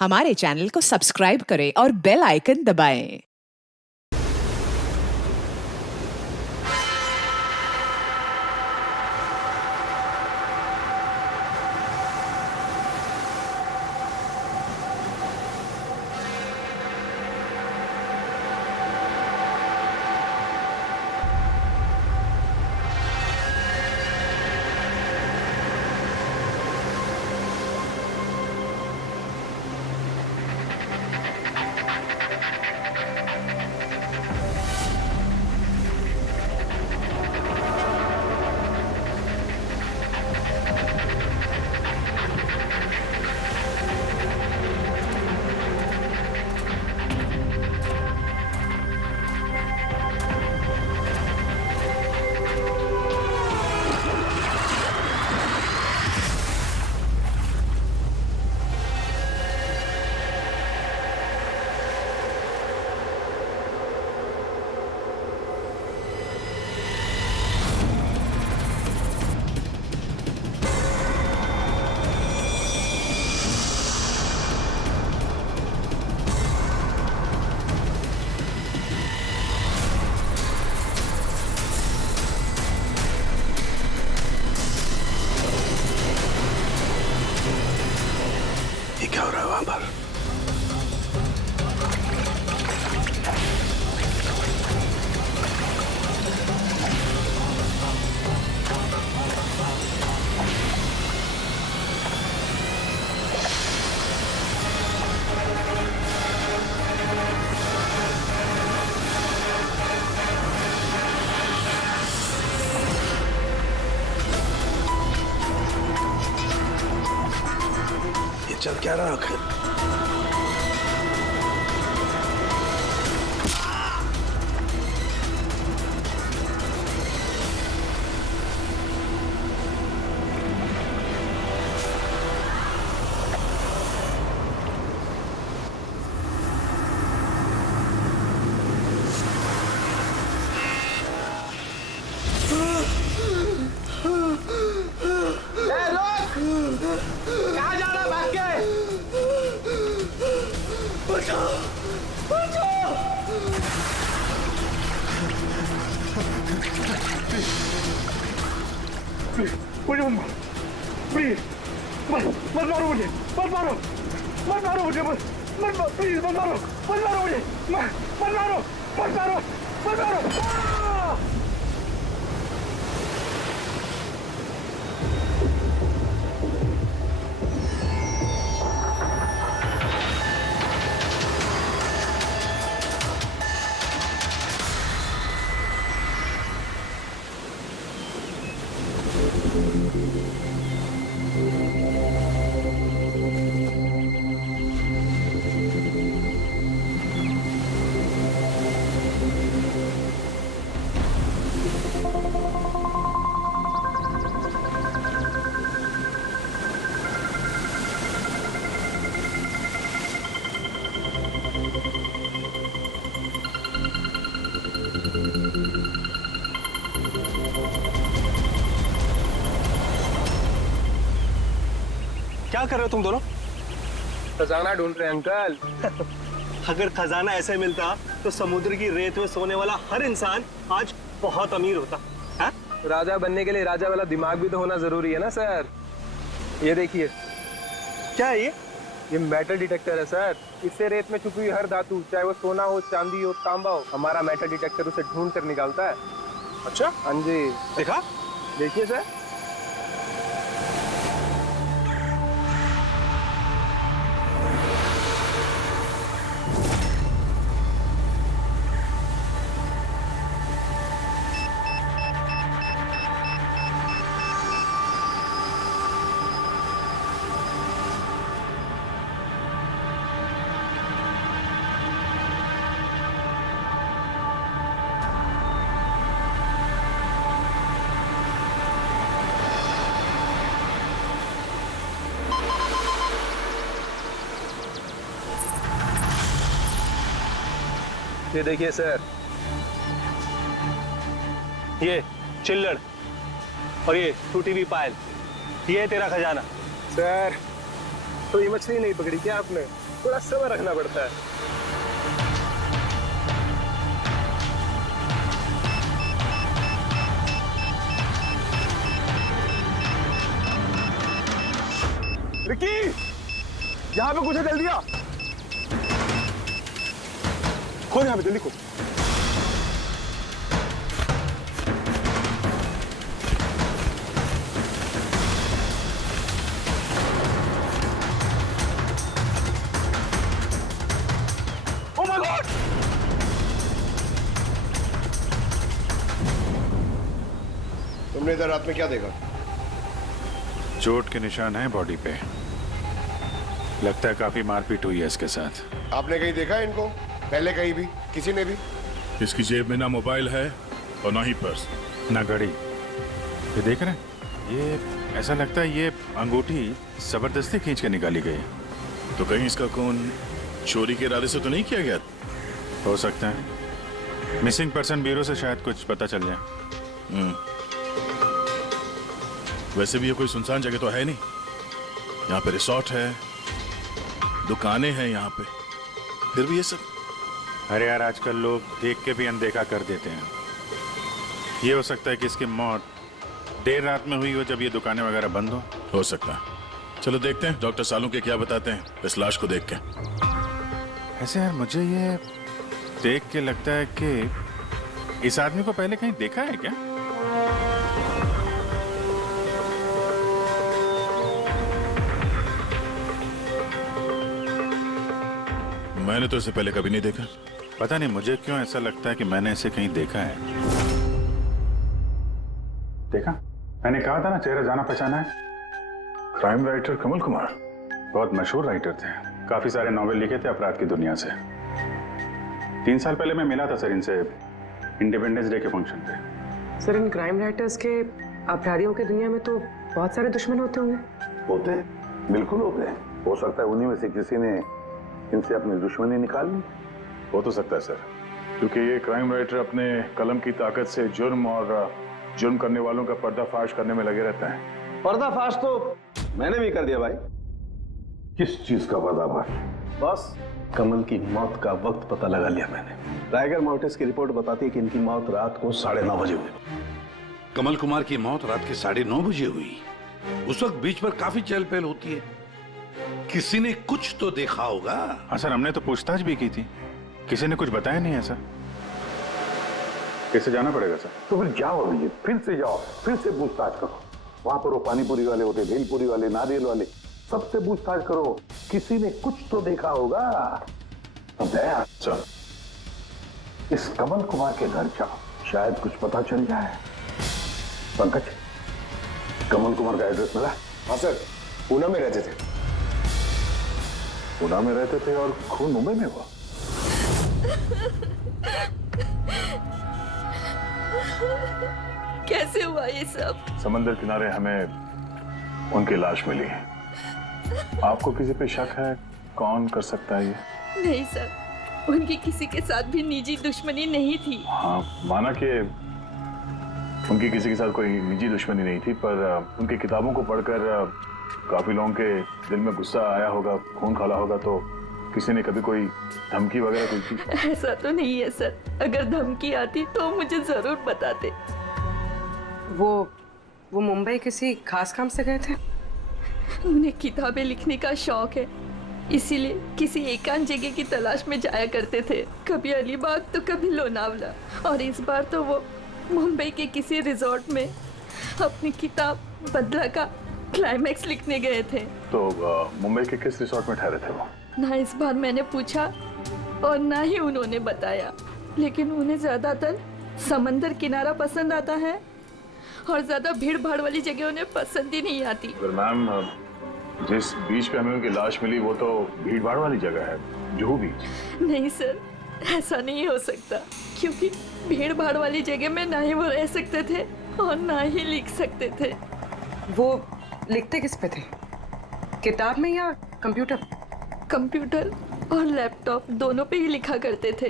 हमारे चैनल को सब्सक्राइब करें और बेल आइकन दबाएं। ये क्या हो रहा है वहां पर? ये चल क्या रहा आखिर? कहाँ जा रहा भाग के? बचाओ! बचाओ! मुझे मत मारो, प्लीज मत मारो मुझे, मत मारो मुझे, मत प्लीज मत मारो मुझे, मत मारो! क्या कर रहे हो तुम दोनों? खजाना ढूंढ रहे हैं अंकल। अगर खजाना ऐसे मिलता तो समुद्र की रेत में सोने वाला हर इंसान आज बहुत अमीर होता है? राजा बनने के लिए राजा वाला दिमाग भी तो होना जरूरी है ना सर। ये देखिए, क्या है ये मेटल डिटेक्टर है सर। इससे रेत में छुपी हुई हर धातु, चाहे वो सोना हो, चांदी हो, तांबा हो, हमारा मेटल डिटेक्टर उसे ढूंढ कर निकालता है। अच्छा, हाँ जी, देखा? देखिए सर। ये देखिए सर, ये चिल्लड़ और ये टूटी हुई पायल, ये है तेरा खजाना। सर तो ये मछली नहीं पकड़ी क्या आपने? थोड़ा सब्र रखना पड़ता है। रिकी, यहाँ पे कुछ है, जल्दी आ। खोल यहाँ पे, जल्दी खोल। Oh my God! तुमने इधर रात में क्या देखा? चोट के निशान हैं बॉडी पे। लगता है काफी मारपीट हुई है इसके साथ। आपने कहीं देखा है इनको पहले? कहीं भी किसी ने भी? इसकी जेब में ना मोबाइल है और ना ही पर्स, ना घड़ी। ये देख रहे हैं, ये ऐसा लगता है ये अंगूठी जबरदस्ती खींच के निकाली गई है। तो कहीं इसका खून चोरी के इरादे से तो नहीं किया गया? हो सकता है। मिसिंग पर्सन ब्यूरो से शायद कुछ पता चल जाए। वैसे भी ये कोई सुनसान जगह तो है नहीं। यहाँ पे रिसोर्ट है, दुकानें हैं यहाँ पे, फिर भी ये सब। अरे यार, आजकल लोग देख के भी अनदेखा कर देते हैं। ये हो सकता है कि इसकी मौत देर रात में हुई हो, जब ये दुकानें वगैरह बंद हो सकता है। चलो देखते हैं डॉक्टर सालुंके क्या बताते हैं इस लाश को देख के। ऐसे यार, मुझे ये देख के लगता है कि इस आदमी को पहले कहीं देखा है क्या? मैंने तो इसे पहले कभी नहीं देखा। पता नहीं मुझे क्यों ऐसा लगता है कि मैंने इसे कहीं देखा है। देखा, मैंने कहा था ना, चेहरा जाना पहचाना है। क्राइम राइटर कमल कुमार बहुत मशहूर राइटर थे, काफी सारे नॉवेल लिखे थे अपराध की दुनिया से। 3 साल पहले मैं मिला था सर इनसे इंडिपेंडेंस डे के फंक्शन पे। सर, इन क्राइम राइटर्स के अपराधियों की दुनिया में तो बहुत सारे दुश्मन होते होंगे। होते हैं, बिल्कुल होते हैं। हो सकता है उन्हीं में से किसी ने इनसे अपनी दुश्मनी निकाल ली। हो तो सकता है सर, क्योंकि ये क्राइम राइटर अपने कलम की ताकत से जुर्म और जुर्म करने वालों का पर्दाफाश करने में लगे रहता है। पर्दाफाश तो मैंने भी कर दिया भाई। किस चीज का पर्दाफाश? बस कमल की मौत का वक्त पता लगा लिया मैंने। टाइगर मोटर्स की रिपोर्ट बताती है कि इनकी मौत रात को 9:30 बजे हुई। कमल कुमार की मौत रात के 9:30 बजे हुई। उस वक्त बीच पर काफी चहल पहल होती है। किसी ने कुछ तो देखा होगा। हाँ सर, हमने तो पूछताछ भी की थी, किसी ने कुछ बताया नहीं है सर। कैसे जाना पड़ेगा सर? तो फिर जाओ अभिजीत, फिर से जाओ, फिर से पूछताछ करो। वहां पर वो पानीपुरी वाले होते, भेलपुरी वाले, नारियल वाले, सबसे पूछताछ करो। किसी ने कुछ तो देखा होगा। तो दया सर, इस कमल कुमार के घर जाओ, शायद कुछ पता चल जाए। पंकज, कमल कुमार का एड्रेस मिला? हाँ सर, पूना में रहते थे। पूना में रहते थे और खून मुंबई में हुआ। कैसे हुआ ये सब? समंदर किनारे हमें उनकी लाश मिली है। आपको किसी पे शक है? कौन कर सकता है ये? नहीं सर, उनकी किसी के साथ भी निजी दुश्मनी नहीं थी। हाँ, माना कि उनकी किसी के साथ कोई निजी दुश्मनी नहीं थी, पर उनकी किताबों को पढ़कर काफी लोगों के दिल में गुस्सा आया होगा, खून खौला होगा, तो किसी ने कभी कोई धमकी वगैरह कोई की? ऐसा तो नहीं है सर, अगर धमकी आती तो मुझे जरूर बताते। वो मुंबई किसी खास काम से गए थे? उन्हें किताबें लिखने का शौक है, इसीलिए किसी एकांत जगह की तलाश में जाया करते थे। कभी अलीबाग तो कभी लोनावला, और इस बार तो वो मुंबई के किसी रिजॉर्ट में अपनी किताब बदला का क्लाइमैक्स लिखने गए थे। तो मुंबई के किस रिसोर्ट में ठहरे थे वो? ना इस बार मैंने पूछा और ना ही उन्होंने बताया, लेकिन उन्हें ज्यादातर समंदर किनारा पसंद आता है और ज्यादा भीड़ भाड़ वाली जगह उन्हें पसंद ही नहीं आती। मैम, जिस बीच पे हमें उनकी लाश मिली वो तो भीड़ भाड़ वाली जगह है, जुहू बीच। नहीं सर, ऐसा नहीं हो सकता, क्योंकि भीड़ भाड़ वाली जगह में ना ही वो रह सकते थे और ना ही लिख सकते थे। वो लिखते किस पे थे? किताब में या कंप्यूटर? कंप्यूटर और लैपटॉप दोनों पे ही लिखा करते थे,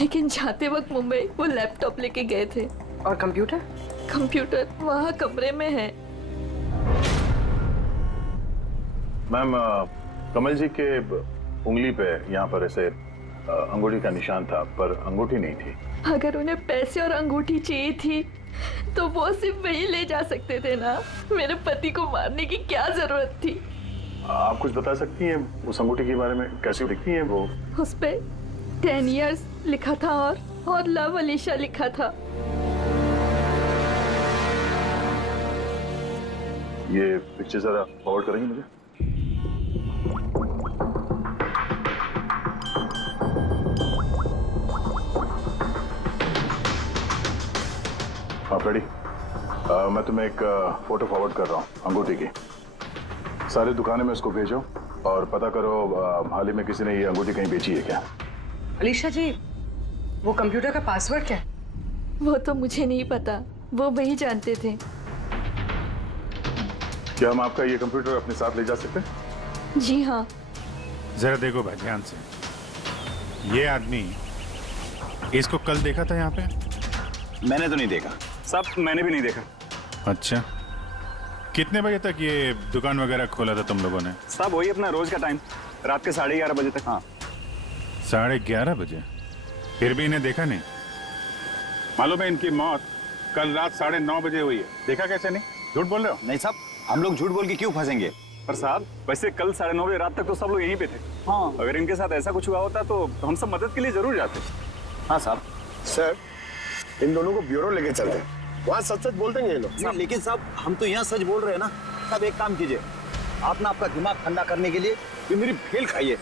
लेकिन जाते वक्त मुंबई वो लैपटॉप लेके गए थे। और कंप्यूटर? कंप्यूटर वहाँ कमरे में है। मैम, कमल जी के उंगली पे यहाँ पर ऐसे अंगूठी का निशान था, पर अंगूठी नहीं थी। अगर उन्हें पैसे और अंगूठी चाहिए थी तो वो सिर्फ वही ले जा सकते थे ना। मेरे पति को मारने की क्या जरूरत थी? आप कुछ बता सकती हैं उस अंगूठी के बारे में? कैसी दिखती है वो? उस पे 10 years लिखा था और लव अलीशा लिखा था। ये पिक्चर जरा फॉरवर्ड करेंगे मुझे? आप रेडी? मैं तुम्हें एक फोटो फॉरवर्ड कर रहा हूँ अंगूठी की। सारी दुकानों में इसको भेजो और पता करो हाल ही में किसी ने ये अंगूठी कहीं बेची है क्या। अलीशा जी, वो कंप्यूटर का पासवर्ड क्या है? वो तो मुझे नहीं पता, वो वही जानते थे। क्या हम आपका ये कंप्यूटर अपने साथ ले जा सकते हैं? जी हाँ। जरा देखो भाई ध्यान से, ये आदमी, इसको कल देखा था यहाँ पे? मैंने तो नहीं देखा साहब, मैंने भी नहीं देखा। अच्छा, कितने बजे तक ये दुकान वगैरह खोला था तुम लोगों ने? साहब वही अपना रोज का टाइम, रात के 11:30 बजे तक। हाँ, 11:30 बजे? फिर भी इन्हें देखा नहीं? मालूम है इनकी मौत कल रात 9:30 बजे हुई है। देखा कैसे नहीं? झूठ बोल रहे हो? नहीं साहब, हम लोग झूठ बोल के क्यों फंसेंगे? पर साहब वैसे कल 9:30 बजे रात तक तो सब लोग यहीं पे थे। हाँ, अगर इनके साथ ऐसा कुछ हुआ होता तो हम सब मदद के लिए जरूर जाते। हाँ साहब। सर, इन दोनों को ब्यूरो लेके चलते हैं, वहाँ सच सच बोल देंगे ये लोग। लेकिन साहब हम तो यहाँ सच बोल रहे हैं ना। साहब एक काम कीजिए, आप ना आपका दिमाग ठंडा करने के लिए ये मेरी भेल खाइए,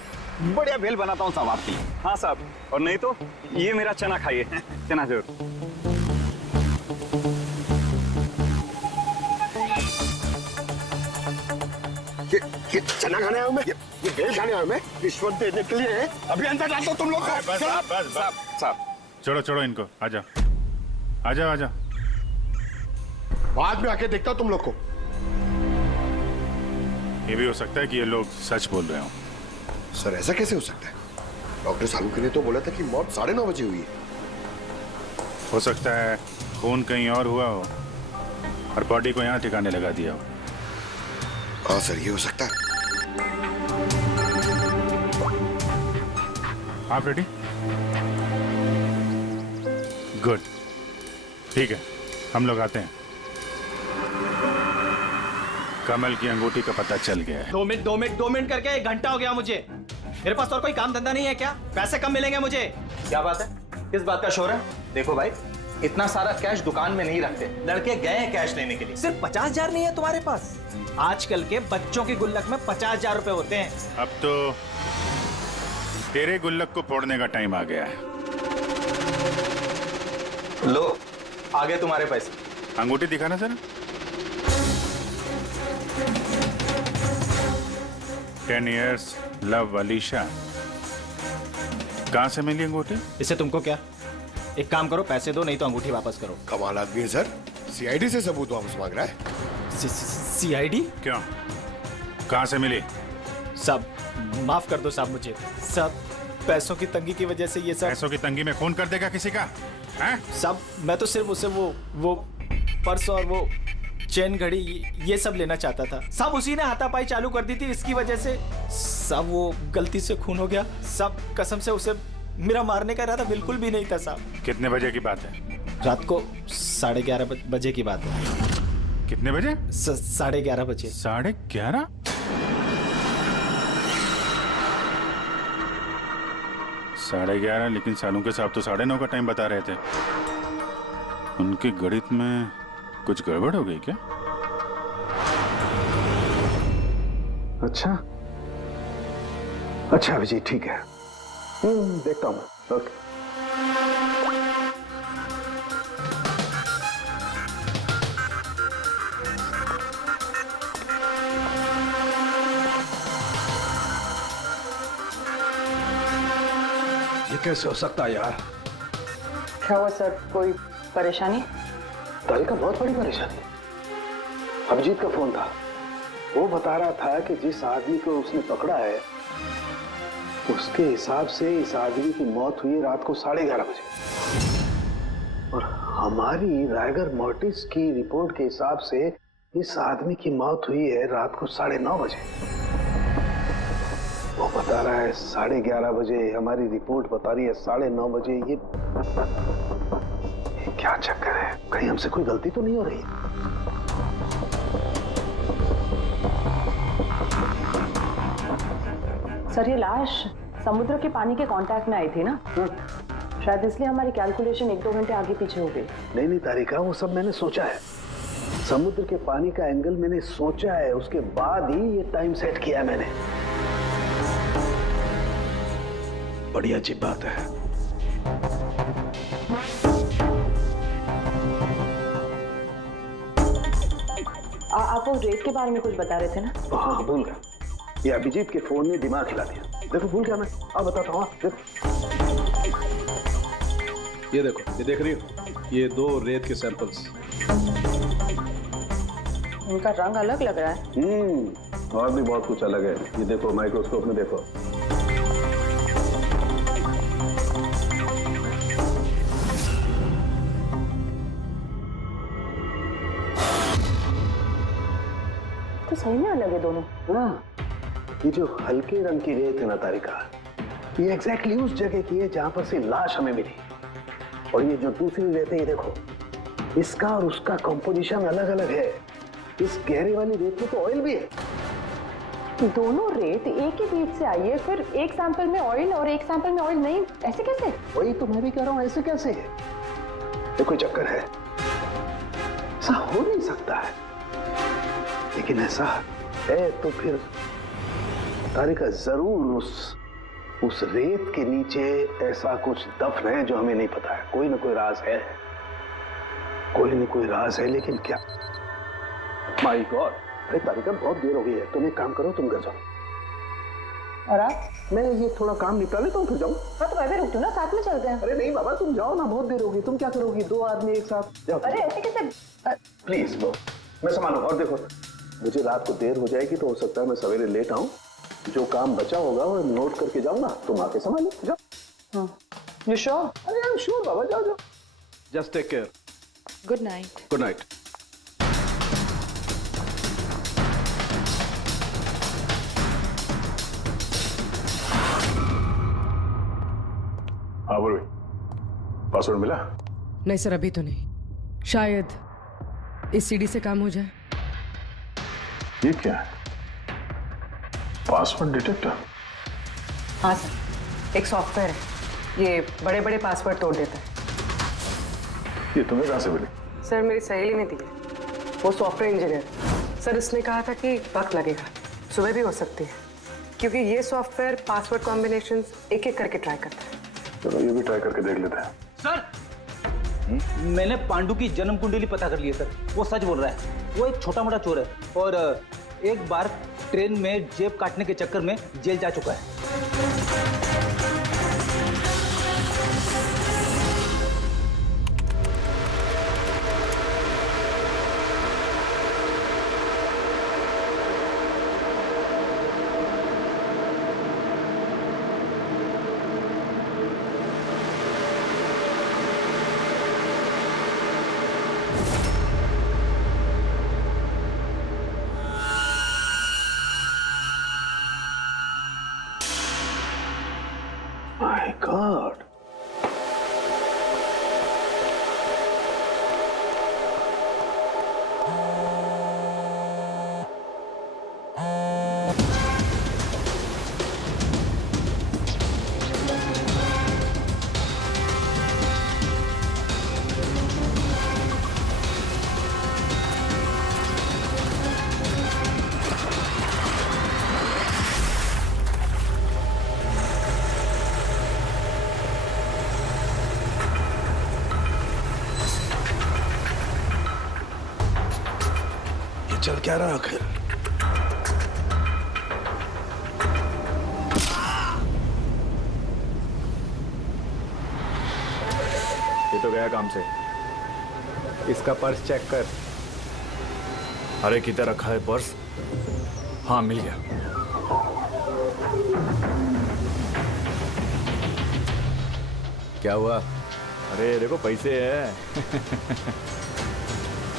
बढ़िया भेल बनाता हूँ साहब आपकी। हाँ साहब, और नहीं तो ये मेरा चना खाइए। चना जरूर। ये चना खाने आया हूँ मैं, ये भेल खाने आया हूँ मैं, रिश्वत देने के लिए। अभी अंदर डाल दो तुम लोग। साहब छोड़ो इनको, आजा आजा आजा। बाद में आके देखता हूँ तुम लोग को। ये भी हो सकता है कि ये लोग सच बोल रहे हो। सर ऐसा कैसे हो सकता है? डॉक्टर सालुकी ने तो बोला था कि मौत 9:30 बजे हुई है। हो सकता है खून कहीं और हुआ हो और बॉडी को यहाँ ठिकाने लगा दिया हो। हाँ सर, ये हो सकता है। आप रेडी? गुड, ठीक है, हम लोग आते हैं। कमल की अंगूठी का पता चल गया है। 2 मिनट करके 1 घंटा हो गया मुझे। मेरे पास और कोई काम धंधा नहीं है क्या? पैसे कम मिलेंगे मुझे। क्या बात है? किस बात का शोर है? देखो भाई, इतना सारा कैश दुकान में नहीं रखते। लड़के गए हैं कैश लेने के लिए। सिर्फ 50,000 नहीं है तुम्हारे पास? आजकल के बच्चों की गुल्लक में 50,000 रुपए होते हैं। अब तो तेरे गुल्लक को फोड़ने का टाइम आ गया है। लो, आगे तुम्हारे पैसे। अंगूठी दिखाना जरा। 10 years लव अलीशा। कहां से मिली अंगूठी? इससे तुमको क्या? एक काम करो, पैसे दो, नहीं तो अंगूठी वापस करो। कमाल आदमी है सर, सीआईडी से सबूत वापस मांग रहा है। सीआईडी? क्यों, कहां से मिली? सब माफ कर दो साहब मुझे। सब पैसों की तंगी की वजह से ये सब। पैसों की तंगी में खून कर देगा किसी का? हैं? सब मैं तो सिर्फ उसे वो पर्स और वो चेन घड़ी ये सब लेना चाहता था। सब उसी ने हाथापाई चालू कर दी थी, इसकी वजह से सब वो गलती से खून हो गया। सब कसम से उसे मेरा मारने का इरादा बिल्कुल भी नहीं था साहब। कितने बजे की बात है? रात को 11:30 बजे की बात है। कितने बजे? 11:30 बजे। 11:30? साढ़े 11, लेकिन सालों के साहब तो 9:30 का टाइम बता रहे थे। उनके गणित में कुछ गड़बड़ हो गई क्या? अच्छा अभिजीत, ठीक है, देखता हूँ। ओके। ये कैसे हो सकता है यार? क्या हुआ सर, कोई परेशानी? तारिका, बहुत बड़ी परेशानी। अभिजीत का फोन था, वो बता रहा था कि जिस आदमी को उसने पकड़ा है उसके हिसाब से इस आदमी की मौत हुई रात को 11:30 बजे, और हमारी रायगर मोर्टिस की रिपोर्ट के हिसाब से इस आदमी की मौत हुई है रात को 9:30 बजे। बता रहा है 11:30 बजे, हमारी रिपोर्ट बता रही है 9:30 बजे। ये क्या चक्कर है? कहीं हमसे कोई गलती तो नहीं हो रही? सर ये लाश समुद्र के पानी के कांटेक्ट में आई थी ना, शायद इसलिए हमारी कैलकुलेशन 1-2 घंटे आगे पीछे हो गई। नहीं तारिका, वो सब मैंने सोचा है। समुद्र के पानी का एंगल मैंने सोचा है, उसके बाद ही ये टाइम सेट किया है मैंने। बड़ी अजीब बात है। आप वो रेट के बारे में कुछ बता रहे थे ना? हाँ भूल गया, ये अभिजीत के फोन ने दिमाग हिला दिया। देखो भूल गया मैं, अब बताता हूँ। ये देखो, ये देख रही हो, ये 2 रेत के सैंपल्स। इनका रंग अलग लग रहा है। और भी बहुत कुछ अलग है। ये देखो, माइक्रोस्कोप में देखो। तो सही में अलग है दोनों। हाँ, ये जो हल्के रंग की रेत है ना तारिका, ये एग्जैक्टली उस जगह की है जहां पर से लाश हमें मिली। और ये जो दूसरी रेत है, ये देखो, इसका और उसका कंपोजिशन अलग अलग है। इस गहरे वाली रेत में तो ऑयल भी है। दोनों रेत एक ही बीच से आई है, फिर एक सैंपल में ऑयल और एक सैंपल में ऑयल नहीं, ऐसे कैसे? वही तो मैं भी कह रहा हूँ, ऐसे कैसे है? ये कोई चक्कर है? ऐसा हो नहीं सकता है। लेकिन ऐसा है तो फिर तारिका जरूर उस रेत के नीचे ऐसा कुछ दफन है जो हमें नहीं पता है। कोई ना कोई राज है, कोई ना कोई राज है, लेकिन क्या? माय गॉड, अरे तारिका बहुत देर हो गई है, तुम एक काम करो, तुम घर जाओ। और आप? मैं ये थोड़ा काम निपटा लेता हूँ, फिर जाऊँ। हाँ तो मैं भी रुकती हूँ ना, साथ में चलते हैं। अरे नहीं बाबा, तुम जाओ ना, बहुत देर होगी। तुम क्या करोगी? 2 आदमी एक साथ जाओ। अरे ऐसे कैसे? प्लीज लो, मैं संभालूं। और देखो, मुझे रात को देर हो जाएगी तो हो सकता है मैं सवेरे लेट आऊं। जो काम बचा होगा वो नोट करके जाऊंगा, तुम आके संभालो। जाओ। You sure? अरे आई एम श्योर बाबा, जाओ जाओ। Just take care. Good night. Good night. हाँ बोलो, पासवर्ड मिला? नहीं सर, अभी तो नहीं। शायद इस सीडी से काम हो जाए। ये क्या है? Password detector? हाँ सर, एक सॉफ्टवेयर है, ये बड़े बड़े पासवर्ड तोड़ देता है। ये तुम्हें कहाँ से मिली? सर मेरी सहेली ने दी है, वो सॉफ्टवेयर इंजीनियर। सर इसने कहा था कि वक्त लगेगा, सुबह भी हो सकती है, क्योंकि ये सॉफ्टवेयर पासवर्ड कॉम्बिनेशंस एक एक करके ट्राई करता है। चलो ये भी ट्राई करके देख लेते हैं। सर मैंने पांडु की जन्म कुंडली पता कर ली है सर, वो सच बोल रहा है। वो एक छोटा मोटा चोर है और एक बार ट्रेन में जेब काटने के चक्कर में जेल जा चुका है। My God. चल क्या रहा आखिर? ये तो गया काम से। इसका पर्स चेक कर। अरे किधर रखा है पर्स? हाँ मिल गया। क्या हुआ? अरे देखो पैसे हैं।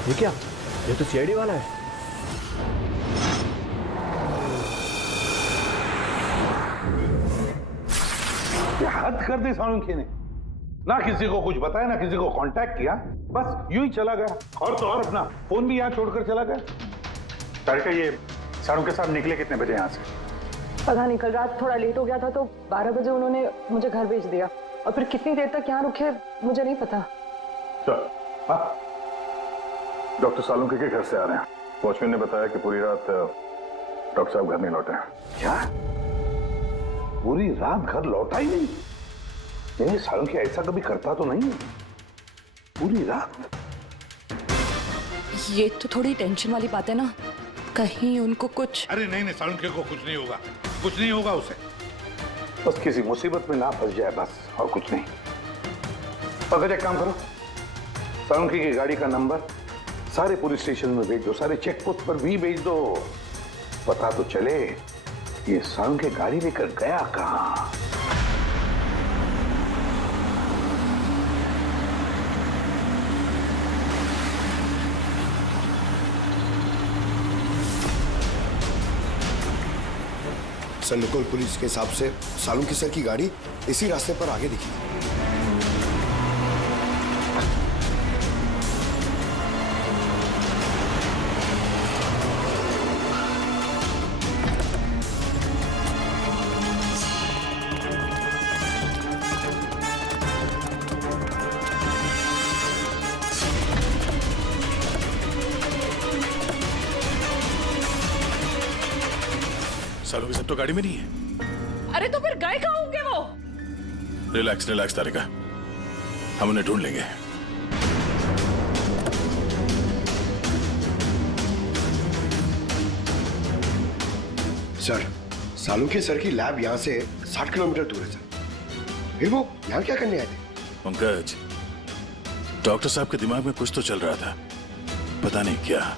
ये क्या? ये तो सीआईडी वाला है। क्या हद कर दी सालुंखे ने, ना किसी को कुछ बताया, ना किसी को कांटेक्ट किया, बस यूं ही चला गया। और तो और अपना फोन भी यहाँ छोड़कर चला गया। तारिका, ये सालुंखे साहब निकले कितने बजे यहाँ से? पता नहीं, कल रात थोड़ा लेट हो गया था तो 12 बजे उन्होंने मुझे घर भेज दिया, और फिर कितनी देर तक यहाँ रुके मुझे नहीं पता। डॉक्टर सालुंखे के घर से आ रहे हैं। वॉचमैन ने बताया कि पूरी रात डॉक्टर साहब घर नहीं लौटे। क्या? पूरी रात घर लौटा ही नहीं? नहीं, सालुंखे ऐसा कभी करता तो नहीं। पूरी रात? ये तो थोड़ी टेंशन वाली बात है ना, कहीं उनको कुछ। अरे नहीं नहीं, सालुंखे को कुछ नहीं होगा, कुछ नहीं होगा उसे। बस किसी मुसीबत में ना फंस जाए, बस, और कुछ नहीं। अगर एक काम करो, सालुंखे की गाड़ी का नंबर सारे पुलिस स्टेशन में भेज दो, सारे चेक पोस्ट पर भी भेज दो। पता तो चले ये सालुंखे गाड़ी लेकर गया कहां। संडकोल पुलिस के हिसाब से सालुंखे सर की गाड़ी इसी रास्ते पर आगे दिखी। सालुंखे सब तो गाड़ी में नहीं है। अरे तो फिर गए कहाँ होंगे वो? रिलैक्स रिलैक्स तारिका, हम उन्हें ढूंढ लेंगे। सर, सालुंखे सर की लैब यहाँ से 60 किलोमीटर दूर है सर। फिर वो यहाँ क्या करने आए थे? पंकज, डॉक्टर साहब के दिमाग में कुछ तो चल रहा था, पता नहीं क्या।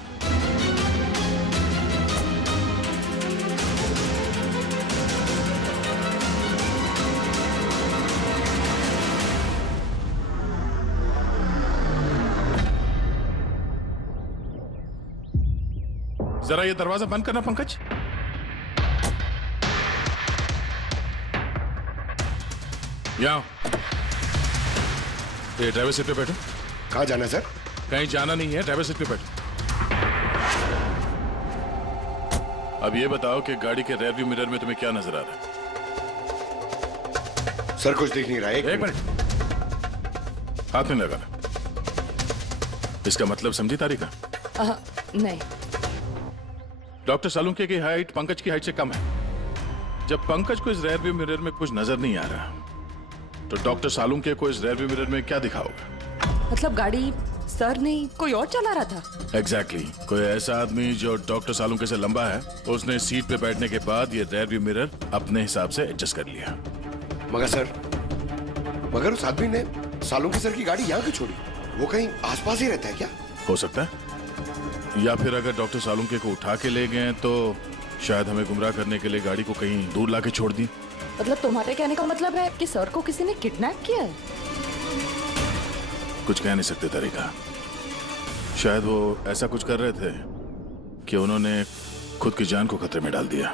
जरा ये दरवाजा बंद करना पंकज। यहाँ ये ड्राइवर सीट पे बैठो। कहाँ जाना है सर? कहीं जाना नहीं है, ड्राइवर सीट पे बैठो। अब ये बताओ कि गाड़ी के रेयर व्यू मिरर में तुम्हें क्या नजर आ रहा है? सर कुछ दिख नहीं रहा है। एक मिनट, हाथ में लगाना। इसका मतलब समझी तारिका? नहीं। डॉक्टर सालुंखे की हाइट पंकज की हाइट से कम है। जब पंकज को इस रेयर व्यू मिरर में कुछ नजर नहीं आ रहा, तो डॉक्टर सालुंखे को इस रेयर व्यू मिरर में क्या दिखा होगा? मतलब गाड़ी सर नहीं कोई और चला रहा था? एग्जैक्टली कोई ऐसा आदमी जो डॉक्टर सालुंखे से लंबा है, उसने सीट पे बैठने के बाद ये रेयर व्यू मिरर अपने हिसाब से एडजस्ट कर लिया। मगर उस आदमी ने सालुंखे सर की गाड़ी यहाँ क्यों छोड़ी? वो कहीं आसपास ही रहता है क्या? हो सकता है, या फिर अगर डॉक्टर सालुंखे को उठा के ले गए तो शायद हमें गुमराह करने के लिए गाड़ी को कहीं दूर लाके छोड़ दी। मतलब तुम्हारे कहने का मतलब है कि सर को किसी ने किडनैप किया है? कुछ कह नहीं सकते तारिका, शायद वो ऐसा कुछ कर रहे थे कि उन्होंने खुद की जान को खतरे में डाल दिया।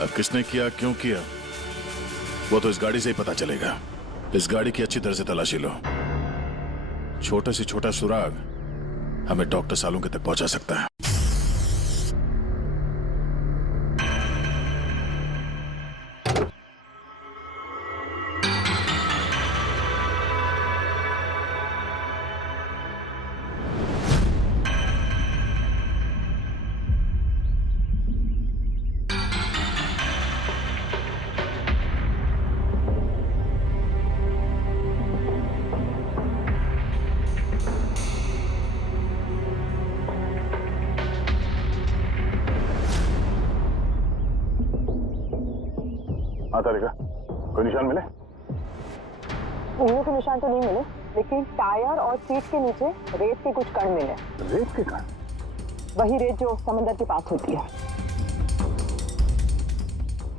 अब किसने किया, क्यों किया, वो तो इस गाड़ी से ही पता चलेगा। इस गाड़ी की अच्छी तरह से तलाशी लो, छोटा से छोटा सुराग हमें डॉक्टर सालुंखे तक पहुंचा सकता है। हाँ तारिका, कोई निशान मिले? उंगलियों के निशान तो नहीं मिले, लेकिन टायर और सीट के नीचे रेत के कुछ कण मिले। रेत के कण? वही रेत जो समंदर के पास होती है।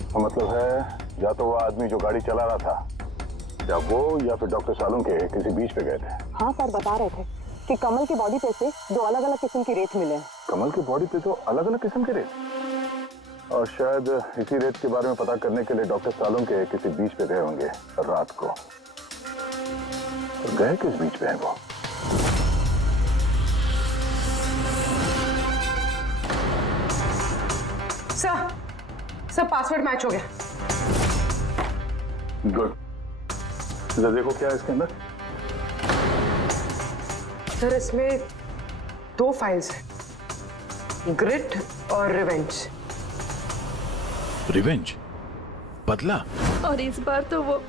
तो मतलब है या तो वो आदमी जो गाड़ी चला रहा था, या वो, या फिर डॉक्टर सालुंखे किसी बीच पे गए थे। हाँ सर बता रहे थे कि कमल की बॉडी पे से 2 अलग अलग किस्म की रेत मिले हैं। कमल की बॉडी पे तो अलग अलग किस्म के रेत? और शायद इसी रेत के बारे में पता करने के लिए डॉक्टर सालों के किसी बीच पे गए होंगे रात को। तो गए किस बीच पे हैं वो? सर पासवर्ड मैच हो गया। गुड। जरा देखो क्या है इसके अंदर। सर इसमें 2 फाइल्स हैं, ग्रिट और रिवेंज। रिवेंज? बदला? और इस बार तो वो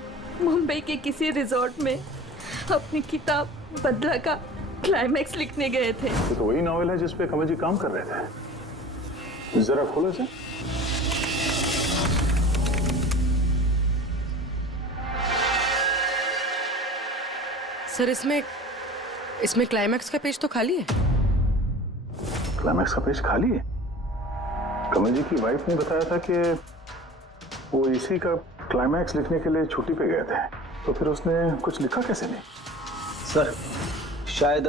मुंबई के किसी रिजॉर्ट में अपनी किताब बदला का क्लाइमैक्स लिखने गए थे। तो वही नॉवेल है जिसपे कमल जी काम कर रहे थे। जरा खोलो इसे। सर इसमें क्लाइमैक्स का पेज तो खाली है। क्लाइमैक्स का पेज खाली है? कमल जी की वाइफ ने बताया था कि वो इसी का क्लाइमैक्स लिखने के लिए छुट्टी पे गए थे, तो फिर उसने कुछ लिखा कैसे नहीं? सर शायद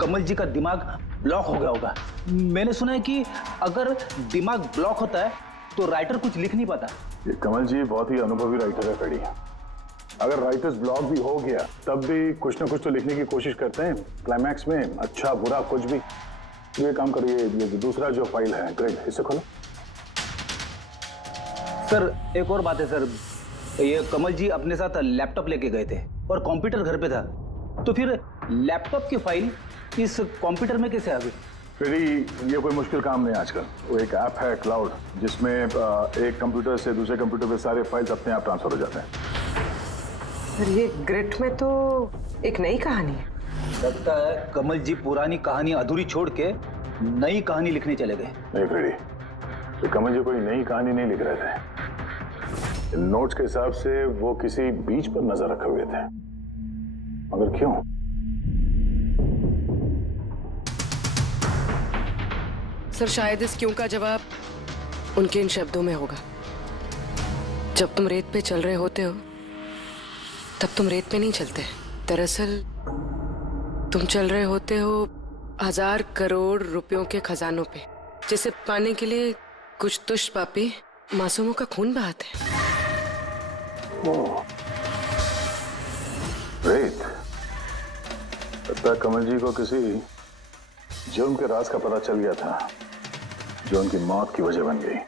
कमल जी का दिमाग ब्लॉक हो गया होगा। मैंने सुना है कि अगर दिमाग ब्लॉक होता है तो राइटर कुछ लिख नहीं पाता। ये कमल जी बहुत ही अनुभवी राइटर है कड़ी। अगर राइटर्स ब्लॉक भी हो गया तब भी कुछ ना कुछ तो लिखने की कोशिश करते हैं क्लाइमैक्स में, अच्छा बुरा कुछ भी। ये काम करिए, ये दूसरा जो फाइल है ग्रिड, इसे खोलो। सर एक और बात है सर, ये कमल जी अपने साथ लैपटॉप लेके गए थे और कंप्यूटर घर पे था, तो फिर लैपटॉप की फाइल इस कंप्यूटर में कैसे आ गई? फिर ये कोई मुश्किल काम नहीं आजकल। वो एक ऐप है क्लाउड, जिसमें एक कंप्यूटर से दूसरे कंप्यूटर पे सारे फाइल्स अपने आप ट्रांसफर हो जाते हैं। सर ये ग्रिट में तो एक नई कहानी है। लगता है कमल जी पुरानी कहानी अधूरी छोड़ के नई कहानी लिखने चले गए। नहीं फ्रेडी, तो कमल जी कोई नई कहानी नहीं लिख रहे थे। नोट्स के हिसाब से वो किसी बीच पर नजर रखे हुए थे, मगर क्यों? सर शायद इस क्यों का जवाब उनके इन शब्दों में होगा। जब तुम रेत पे चल रहे होते हो तब तुम रेत पे नहीं चलते। दरअसल तुम चल रहे होते हो 1000 करोड़ रुपयों के खजानों पे, जिसे पाने के लिए कुछ तुष्ट पापी मासूमों का खून बहाते हैं। रेत? लगता है कमल जी को किसी जुर्म के राज का पता चल गया था, जो उनकी मौत की वजह बन गई।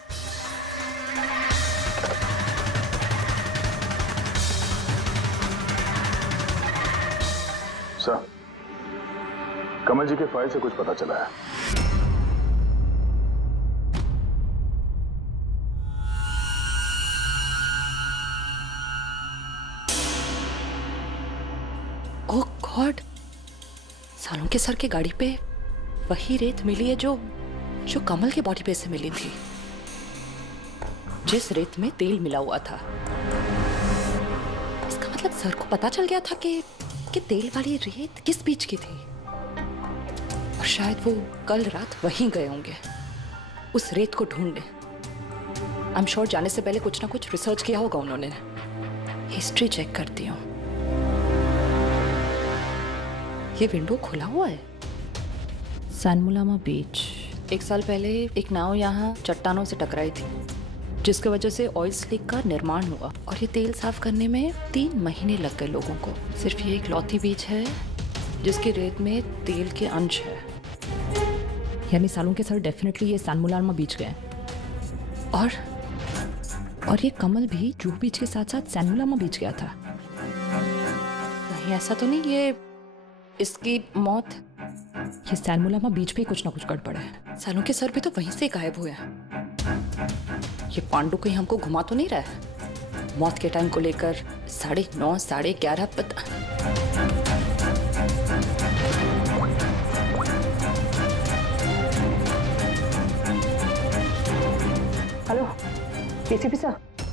सर, कमल जी के फाइल से कुछ पता चला है। ओह गॉड, सालों के सर के गाड़ी पे वही रेत मिली है जो कमल के बॉडी पे से मिली थी, जिस रेत में तेल मिला हुआ था। इसका मतलब सर को पता चल गया था कि तेल वाली रेत किस बीच की थी, और शायद वो कल रात वहीं गए होंगे उस रेत को ढूंढने। आई एम श्योर जाने से पहले कुछ ना कुछ रिसर्च किया होगा उन्होंने। हिस्ट्री चेक करती हूँ। ये विंडो खुला हुआ है। सैनमुलामा बीच। 1 साल पहले एक नाव यहाँ चट्टानों से टकराई थी, जिसकी वजह से ऑयल स्लिक का निर्माण हुआ, और ये तेल साफ करने में 3 महीने लग गए लोगों को। सिर्फ ये एक लौती बीच है जिसकी रेत में तेल के अंश है। यानी सालों के सर डेफिनेटली ये सैनमुलामा बीच गए, और ये कमल भी जूहू बीच के साथ साथ सैनमुलामा बीच गया था। नहीं ऐसा तो नहीं ये इसकी मौत, ये सैनमुलामा बीच पे कुछ ना कुछ गड़बड़ है। सालों के सर भी तो वहीं से गायब हुए हैं। ये पांडु कहीं हमको घुमा तो नहीं रहा है? मौत के टाइम को लेकर 9:30 11:30 पता। Hello ACP sir.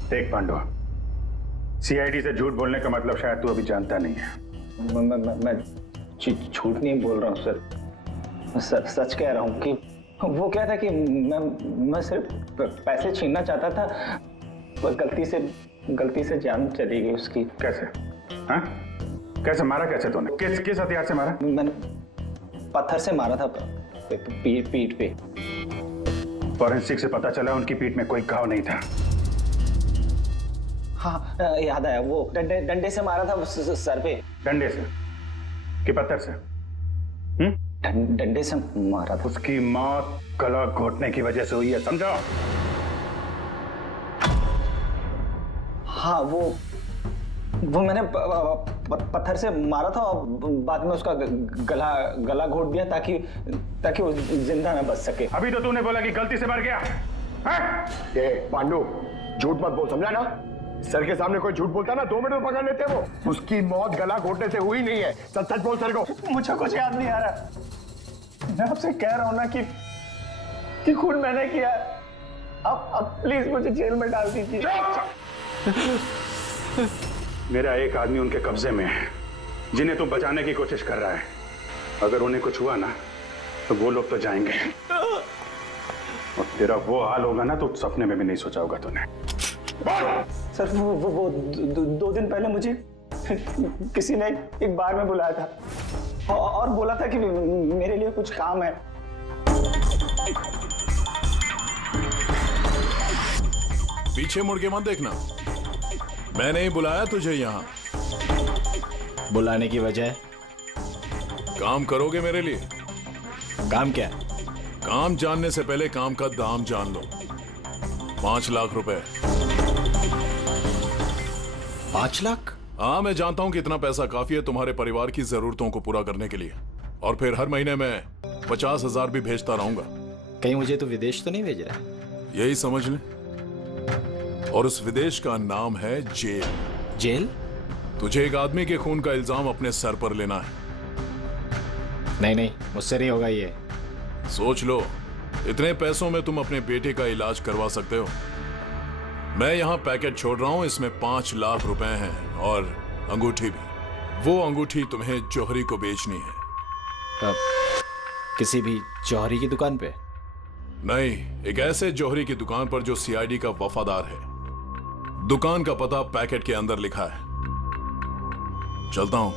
देख पांडु, सीआईडी से झूठ बोलने का मतलब शायद तू अभी जानता नहीं है। मैं झूठ नहीं बोल रहा हूँ सर, सच कह रहा हूँ कि वो क्या था कि मैं सिर्फ पैसे छीनना चाहता था, पर गलती से जान चली गई उसकी। कैसे? हाँ? कैसे मारा? कैसे तूने? किस हथियार से मारा? मैंने पत्थर से मारा था, पीठ पे। फॉरेंसिक से पता चला उनकी पीठ में कोई घाव नहीं था। हाँ याद आया, वो डंडे से मारा था सर पे। डंडे से कि पत्थर से? डंडे से मारा था। उसकी मौत गला घोटने की वजह से हुई है, समझो? हाँ वो मैंने पत्थर से मारा था और बाद में उसका गला घोट दिया ताकि वो जिंदा न बच सके। अभी तो तूने बोला कि गलती से मर गया। ये पांडु, झूठ मत बोल, समझा ना? सर के सामने कोई झूठ बोलता ना 2 मिनट में पकड़ लेते वो। उसकी मौत गला घोटने से हुई नहीं है। सच बोल सर को। मुझे कुछ याद नहीं आ रहा। मैं आपसे कह रहा हूं ना कि खून मैंने किया। अब प्लीज मुझे जेल में डाल दीजिए। मेरा एक आदमी उनके कब्जे में है जिन्हें तू बचाने की कोशिश कर रहा है। अगर उन्हें कुछ हुआ ना तो वो लोग तो जाएंगे और तेरा वो हाल होगा ना तो सपने में भी नहीं सोचा होगा तूने। सर वो 2 दिन पहले मुझे किसी ने एक बार में बुलाया था और बोला था कि मेरे लिए कुछ काम है। पीछे मुड़ के मत देखना, मैंने ही बुलाया तुझे यहाँ। बुलाने की वजह? काम करोगे मेरे लिए? काम क्या? काम जानने से पहले काम का दाम जान लो। 5 लाख रुपए। 5 लाख? हाँ, मैं जानता हूं कि इतना पैसा काफी है तुम्हारे परिवार की जरूरतों को पूरा करने के लिए, और फिर हर महीने में 50,000 भी भेजता रहूंगा। कहीं मुझे तो विदेश तो नहीं भेज रहा? यही समझ ले। और उस विदेश का नाम है जेल। जेल? तुझे एक आदमी के खून का इल्जाम अपने सर पर लेना है। नहीं, मुझसे नहीं होगा ये। सोच लो, इतने पैसों में तुम अपने बेटे का इलाज करवा सकते हो। मैं यहाँ पैकेट छोड़ रहा हूँ, इसमें 5 लाख रुपए हैं और अंगूठी भी। वो अंगूठी तुम्हें जौहरी को बेचनी है। किसी भी जौहरी की दुकान पे? नहीं, एक ऐसे जौहरी की दुकान पर जो सीआईडी का वफादार है। दुकान का पता पैकेट के अंदर लिखा है। चलता हूं।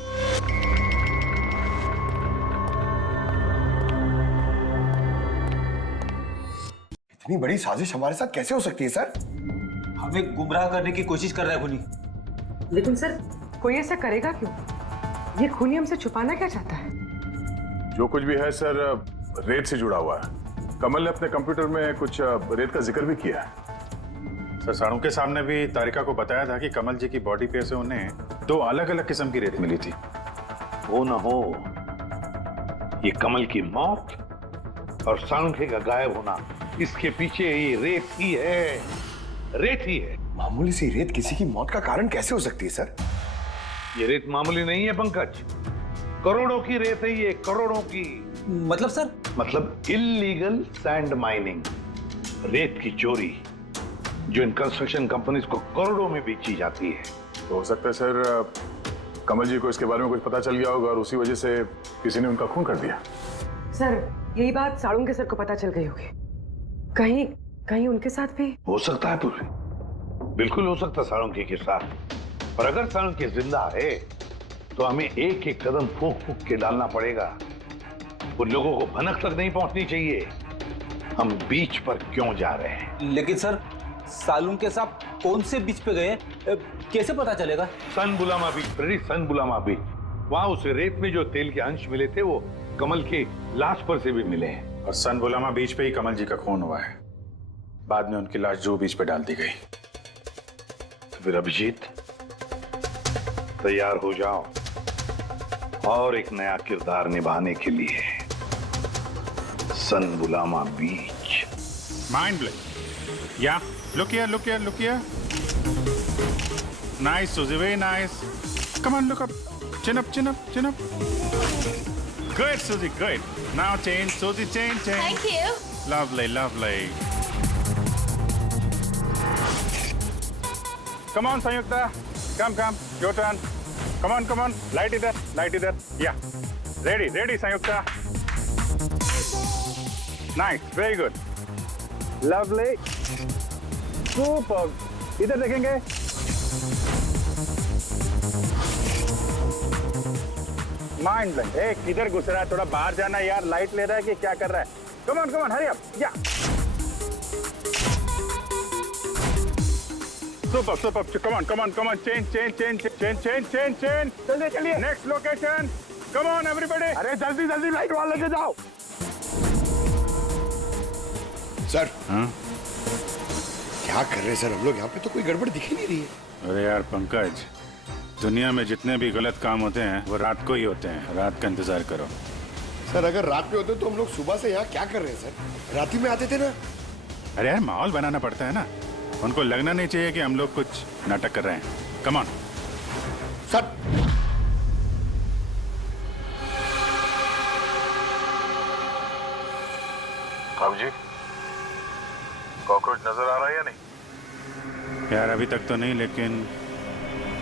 इतनी बड़ी साजिश हमारे साथ कैसे हो सकती है सर? हमें गुमराह करने की कोशिश कर रहा है खूनी। लेकिन सर, कोई ऐसा करेगा क्यों? ये खूनी हमसे छुपाना क्या चाहता है? जो कुछ भी है सर, रेत से जुड़ा हुआ है। कमल ने अपने कंप्यूटर में कुछ रेत का जिक्र भी किया है। सर, साड़ू के सामने भी तारिका को बताया था कि कमल जी की बॉडी पे से उन्हें 2 अलग-अलग किस्म की रेत मिली थी। हो ना हो, ये कमल की मौत और साळुंखे का गायब होना, इसके पीछे ये रेत ही है। रेत ही है। मामूली सी रेत किसी की मौत का कारण कैसे हो सकती है सर? ये रेत मामूली नहीं है पंकज, करोड़ों की रेत है ये, करोड़ों की। मतलब सर? मतलब इलीगल सैंड माइनिंग, रेत की चोरी, जो इन कंस्ट्रक्शन कंपनीज को करोड़ों में बेची जाती है। तो हो सकता है सर, कमल जी को इसके बारे में कुछ पता चल गया होगा और उसी वजह से किसी ने उनका खून कर दिया। सर, यही बात साळुंखे सर को पता चल गई होगी। कहीं उनके साथ भी हो सकता है पूरी, बिल्कुल हो सकता है साळुंखे के साथ। और अगर साळुंखे जिंदा है तो हमें एक एक कदम फूंक फूंक के डालना पड़ेगा। उन लोगों को भनक तक नहीं पहुंचनी चाहिए हम बीच पर क्यों जा रहे हैं। लेकिन सर, साळुंखे साहब कौन से बीच पे गए, कैसे पता चलेगा? सनबुलामा बीच, सनबुलामा बीच। वहां उस रेत में जो तेल के अंश मिले थे वो कमल की लाश पर से भी मिले हैं। और सनबुलामा बीच पे ही कमल जी का खून हुआ है। बाद में उनकी लाश जो बीच पे डाल दी गई। तो फिर अभिजीत, तैयार हो जाओ और एक नया किरदार निभाने के लिए। सनबुलामा बीच। Mind blowing. या look here. Nice, Suzy, very nice. Come on, look up. Chin up. Good, Suzy, good. Now change, Suzy, change. Thank you. Lovely. Come on, Sanyukta. Come. Your turn. Come on. Light it there. Yeah. Ready, Sanyukta. Nice, very good. Lovely. Super. इधर देखेंगे। Mind blank. एक इधर घुस रहा है, थोड़ा बाहर जाना यार। लाइट ले रहा है कि क्या कर रहा है? Come on hurry up. या super super, come on come on come on, change change change change change change change, चलिए चलिए, next location, come on everybody. अरे जल्दी जल्दी लाइट वाले लेके जाओ। सर हाँ क्या कर रहे हैं सर हम लोग यहाँ पे? तो कोई गड़बड़ दिख ही नहीं रही है। अरे यार पंकज, दुनिया में जितने भी गलत काम होते हैं वो रात को ही होते हैं। रात का इंतजार करो। सर अगर रात में होते तो हम लोग सुबह से यहाँ क्या कर रहे हैं सर? रात ही में आते थे ना। अरे यार माहौल बनाना पड़ता है ना, उनको लगना नहीं चाहिए कि हम लोग कुछ नाटक कर रहे हैं। Come on sir. बाबू जी, कॉकरोच नजर आ रहा है या नहीं? यार अभी तक तो नहीं, लेकिन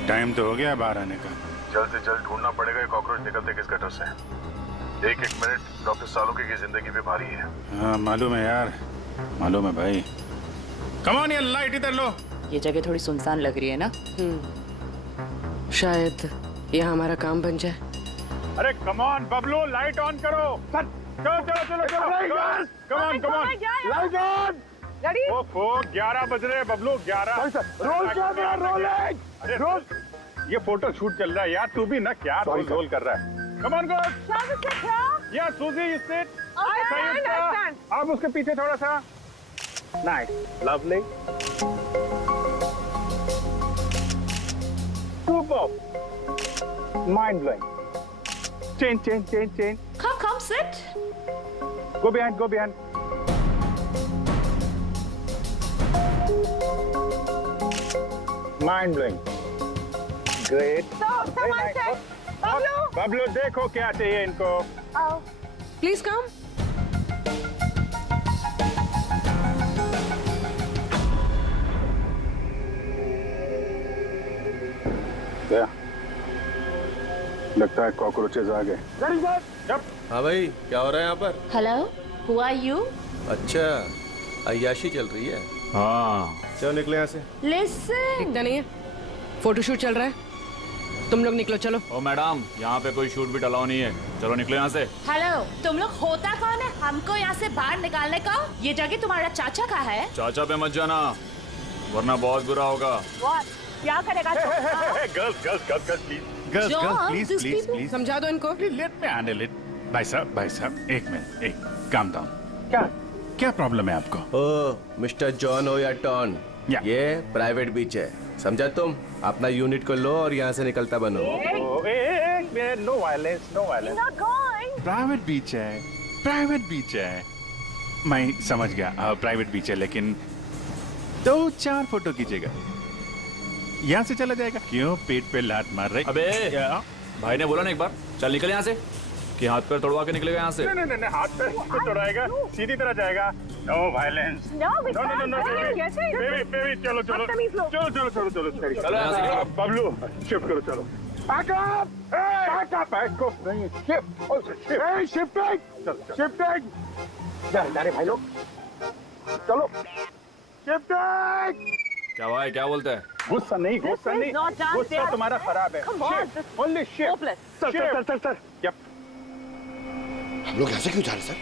टाइम तो हो गया बाहर आने का। जल्द से जल्द ढूंढना पड़ेगा ये कॉकरोच निकलते किस गटर से। एक एक मिनट डॉक्टर सालुंके की जिंदगी पे भारी है। हाँ मालूम है यार, मालूम है भाई। कम ऑन, ये लाइट इधर लो। ये जगह थोड़ी सुनसान लग रही है ना? शायद यहाँ हमारा काम बन जाए। अरे come on Bablu, light on करो। चलो चलो चलो चलो, कम on come on, light on. Ready? ओहो 11 बज रहे हैं बबलू, 11। Roll camera rolling. अरे रोल, ये फोटो शूट चल रहा है यार, तू भी ना क्या रोल रोल कर रहा है। Come on good. या सूजी यू सिट। आप उसके पीछे थोड़ा सा। Nice, lovely, super, mind blowing. Change change change change. Come, sit. Go behind, go behind. Mind blowing. Great. Very nice. Bablu देखो क्या चाहिए इनको। Please come. क्या लगता है कॉकरोचेज आ गए। हाँ भाई, क्या हो रहा है यहाँ पर? Hello, who are you? अच्छा, अय्याशी चल रही है। हाँ, चलो निकले यहाँ से। Listen. दिखता नहीं है, फोटोशूट चल रहा है। तुम लोग निकलो चलो। ओ मैडम, यहाँ पे कोई शूट भी अलाउ नहीं है, चलो निकलो यहाँ से। हेलो, तुम लोग होता कौन है हमको यहाँ से बाहर निकालने का? ये जगह तुम्हारा चाचा का है। चाचा पे मत जाना, वरना बहुत बुरा होगा। क्या करेगा? गर्ल्स प्लीज समझा दो इनको। Let me handle it. भाई साहब एक मिनट, एक काम डाउन। क्या प्रॉब्लम है आपको? ओ मिस्टर जॉन हो या टॉन, ये प्राइवेट बीच है, समझा तुम? अपना यूनिट को लो और यहाँ से निकलता बनो। No violence, no violence. Private beach है। मैं समझ गया, प्राइवेट बीच है, लेकिन 2-4 फोटो कीजिएगा, यहाँ से चला जाएगा। क्यों पेट पे लात मार रहे? अबे भाई ने बोला ना एक बार, चल निकल यहाँ से, कि हाथ पैर तोड़वा के निकलेगा यहाँ से। नहीं, हाथ पैर तो तोड़ाएगा, सीधी तरह जाएगा। No violence. नो बेबी, चलो यहाँ से। बबलू शिफ्ट करो, चलो। शिफ्टिंग। अरे भाई लोग चलो, शिफ्टिंग। क्या भाई, क्या बोलता है? गुस्सा नहीं, गुस्सा तुम्हारा खराब है। Only shift. सर। यप। हम लोग यहाँ से क्यों जा रहे सर?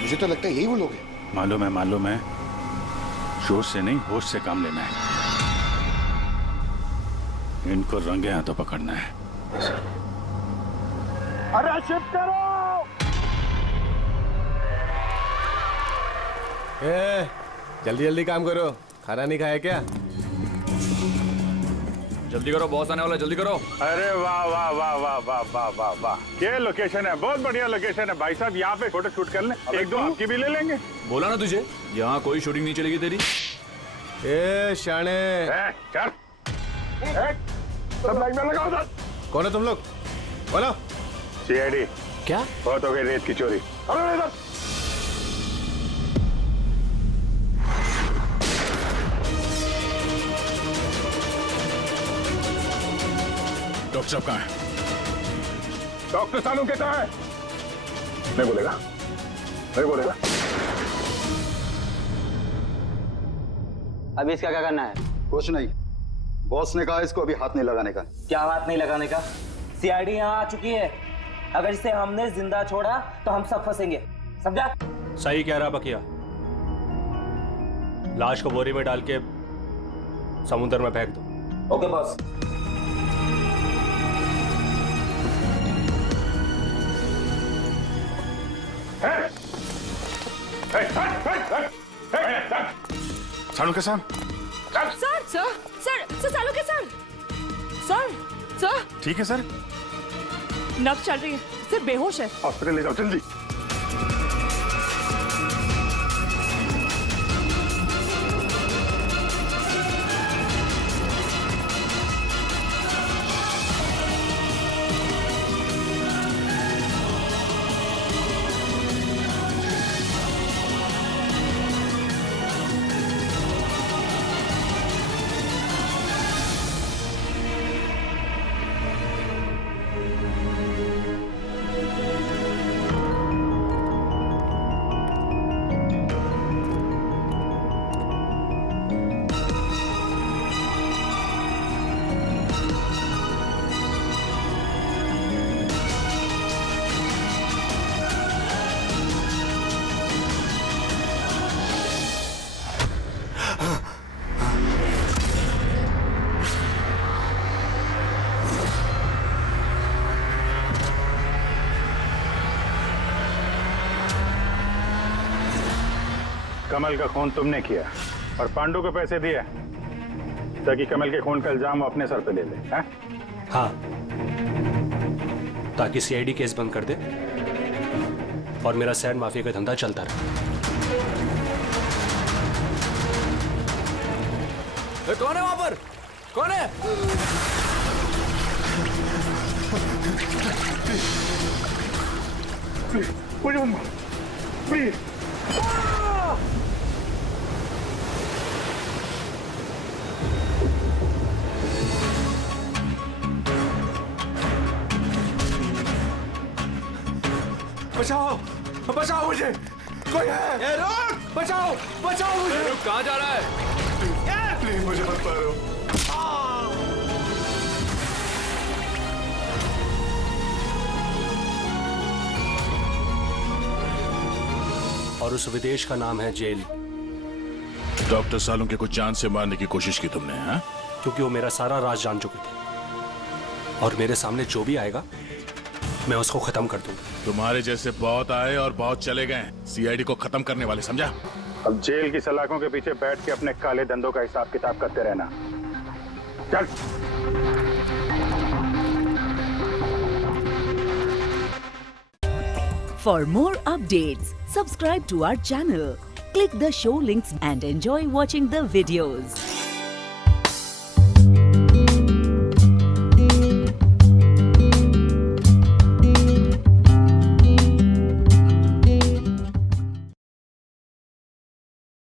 मुझे तो लगता है यही वो लोग हैं। मालूम है, जोश से नहीं होश से काम लेना है। इनको रंगे हाथों पकड़ना है। अरे शिफ्ट करो। जल्दी काम करो, खाना नहीं खाया क्या? जल्दी करो, बॉस आने वाला, जल्दी करो। अरे वाह, ये लोकेशन है, बहुत बढ़िया लोकेशन है भाई साहब। यहाँ पे फोटो शूट कर लें, एक दो आपकी भी ले लेंगे। बोला ना तुझे, यहाँ कोई शूटिंग नहीं चलेगी तेरी। ए शाने, चल सब लाइन में लगाओ। कौन है तुम लोग? बोलो। CID। क्या? बहुत हो गई रेत की चोरी। डॉक्टर साहब कहाँ है? डॉक्टर सालुंके कहाँ है? नहीं बोलेगा। अभी इसका क्या करना है? कुछ नहीं, बॉस ने कहा इसको अभी हाथ नहीं लगाने का। क्या हाथ नहीं लगाने का? CID यहाँ आ चुकी है, अगर इसे हमने जिंदा छोड़ा तो हम सब फंसेंगे, समझा? सही कह रहा बकिया, लाश को बोरी में डाल के समुद्र में फेंक दो। Okay boss. सानू के साथ सर सालू के सर सर ठीक है सर। नब्ज चल रही है, सिर्फ बेहोश है। हॉस्पिटल ले जाओ जल्दी। कमल का खून तुमने किया और पांडु को पैसे दिए ताकि कमल के खून का इल्जाम वो अपने सर पे ले ले, हैं? हाँ, ताकि सीआईडी केस बंद कर दे और मेरा सैंड माफिया का धंधा चलता रहे। कौन है वहां पर? कौन है? प्लीज बचाओ बचाओ मुझे, कोई है? रुक! बचाओ बचाओ मुझे। रुक, कहाँ जा रहा है? प्लीज मुझे मत मारो। और उस विदेश का नाम है जेल। डॉक्टर सालू के को जान से मारने की कोशिश की तुमने, हाँ? क्योंकि वो मेरा सारा राज जान चुके थे और मेरे सामने जो भी आएगा मैं उसको खत्म कर दूंगा। तुम्हारे जैसे बहुत आए और बहुत चले गए, सीआईडी को खत्म करने वाले, समझा? अब जेल की सलाखों के पीछे बैठ के अपने काले धंधों का हिसाब किताब करते रहना। चल। For more updates, subscribe to our channel, click the show links and enjoy watching the videos.